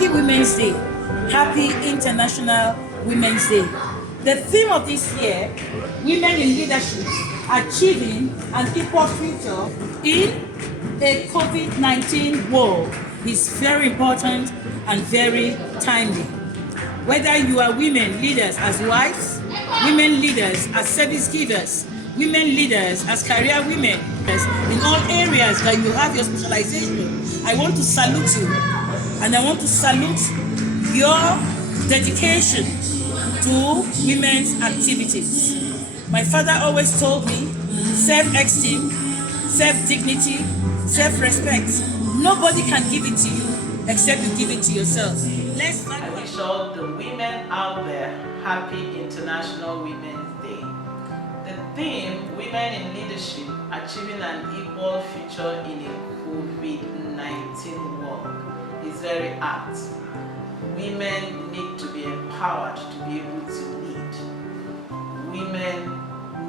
Happy Women's Day. Happy International Women's Day. The theme of this year, Women in Leadership, Achieving an Equal Future in a COVID-19 world, is very important and very timely. Whether you are women leaders as wives, women leaders as service givers, women leaders as career women, in all areas that you have your specialization, I want to salute you, and I want to salute your dedication to women's activities. My father always told me, self-esteem, self-dignity, self-respect, nobody can give it to you except you give it to yourself. I wish all the women out there happy International Women's Day. The theme, Women in Leadership, Achieving an Equal Future in a COVID-19 world, is very apt. Women need to be empowered to be able to lead. Women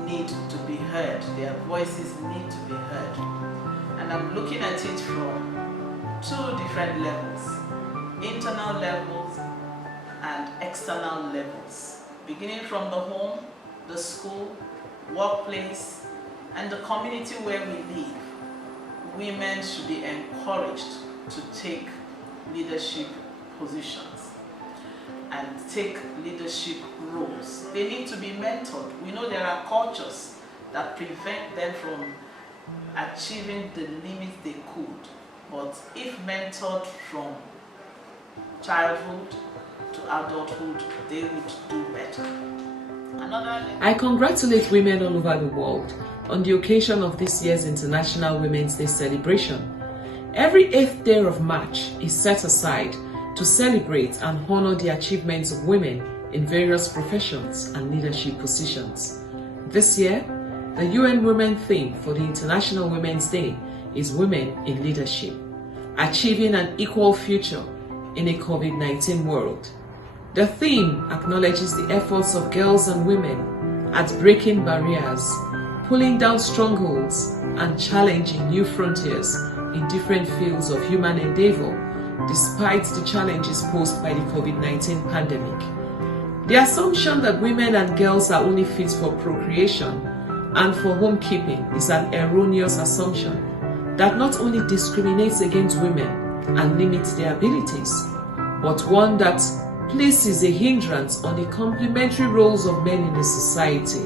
need to be heard. Their voices need to be heard. And I'm looking at it from two different levels. Internal levels and external levels. Beginning from the home, the school, workplace, and the community where we live. Women should be encouraged to take leadership positions and take leadership roles. They need to be mentored. We know there are cultures that prevent them from achieving the limits they could, but if mentored from childhood to adulthood, they would do better. I congratulate women all over the world on the occasion of this year's International Women's Day celebration. Every 8th day of March is set aside to celebrate and honor the achievements of women in various professions and leadership positions. This year, the UN Women theme for the International Women's Day is Women in Leadership, Achieving an Equal Future in a COVID-19 world. The theme acknowledges the efforts of girls and women at breaking barriers, pulling down strongholds, and challenging new frontiers in different fields of human endeavor, despite the challenges posed by the COVID-19 pandemic. The assumption that women and girls are only fit for procreation and for homekeeping is an erroneous assumption that not only discriminates against women and limits their abilities, but one that places a hindrance on the complementary roles of men in a society.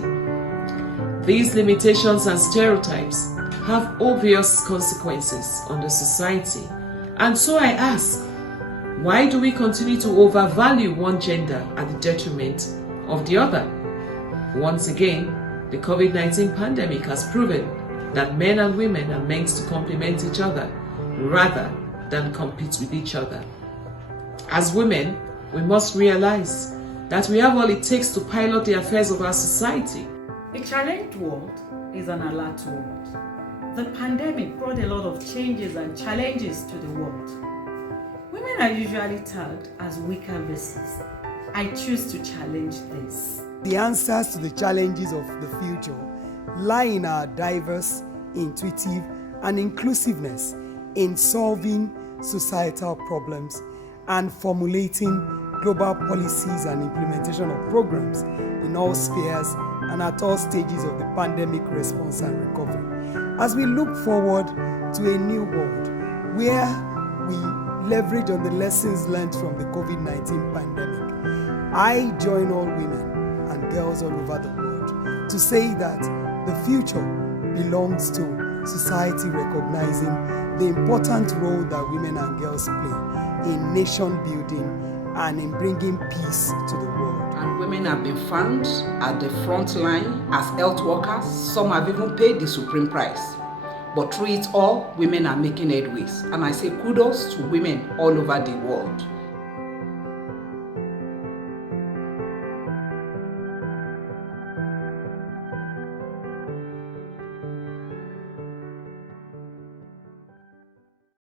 These limitations and stereotypes have obvious consequences on the society. And so I ask, why do we continue to overvalue one gender at the detriment of the other? Once again, the COVID-19 pandemic has proven that men and women are meant to complement each other rather than compete with each other. As women, we must realize that we have all it takes to pilot the affairs of our society. A challenged world is an alert world. The pandemic brought a lot of changes and challenges to the world. Women are usually tagged as weaker vessels. I choose to challenge this. The answers to the challenges of the future lie in our diverse, intuitive, and inclusiveness in solving societal problems and formulating global policies and implementation of programs in all spheres and at all stages of the pandemic response and recovery. As we look forward to a new world where we leverage on the lessons learned from the COVID-19 pandemic, I join all women and girls all over the world to say that the future belongs to society recognizing the important role that women and girls play in nation building and in bringing peace to the world. And women have been found at the front line as health workers. Some have even paid the supreme price. But through it all, women are making headways. And I say kudos to women all over the world.